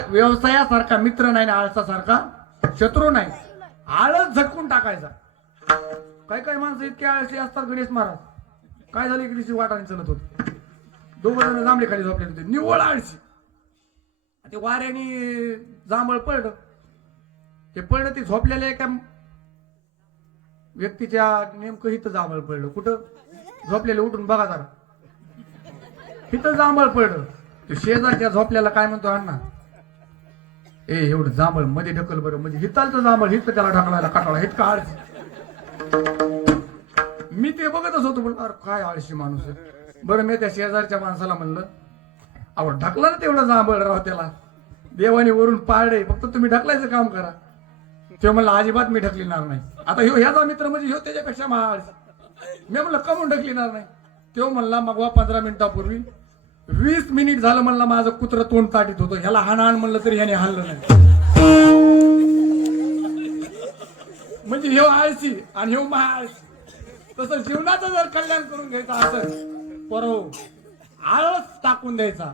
व्यवसायासारखा मित्र नाही, आळसासारखा शत्रू नाही. आळस झटकून टाकायचा. काही काही माणसं इतके आळशी असतात. गणेश महाराज काय झालं, इकडची वाटाने चलत होते, दोघ जण जांभळे खाली झोपले होते, निव्वळ आळशी. ते वाऱ्याने जांभळ पडलं, ते पडलं, ते झोपलेल्या एका व्यक्तीच्या नेमकं इथं जांभळ पडलं. कुठं झोपलेलं, उठून बघा जरा, इथं जांभळ पडलं. ते शेजारच्या झोपल्याला काय म्हणतो, अण्णा ए एवढं जांभळ मध्ये ढकल बरं, म्हणजे हितालचं जांभळ हिथं त्याला ढकलायला काटाळा इतका आळशी. मी ते बघतच होतो, म्हणलं अरे काय आळशी माणूस आहे. बरं मी त्या शेजारच्या माणसाला म्हणलं, अहो ढकला ना तेवढं जांभळ राव, त्याला देवाने वरून पाळले, फक्त तुम्ही ढकलायचं काम करा. ते म्हणलं अजिबात मी ढकलिणार नाही. आता ह्याचा मित्र म्हणजे ह्यो त्याच्यापेक्षा महाआळशी. मी म्हणलं कमून ढकलिणार नाही. तो म्हणला मग 15 मिनिटापूर्वी 20 मिनिट झालं म्हणलं माझं कुत्र तोंड ताटीत होतं, ह्याला हाण म्हणलं तरी ह्याने हाणलं नाही. म्हणजे ह्यो आळशी आणि ह्यो महाआळशी. तसं जीवनाचं जर कल्याण करून घ्यायचं असेल, आळस टाकून द्यायचा.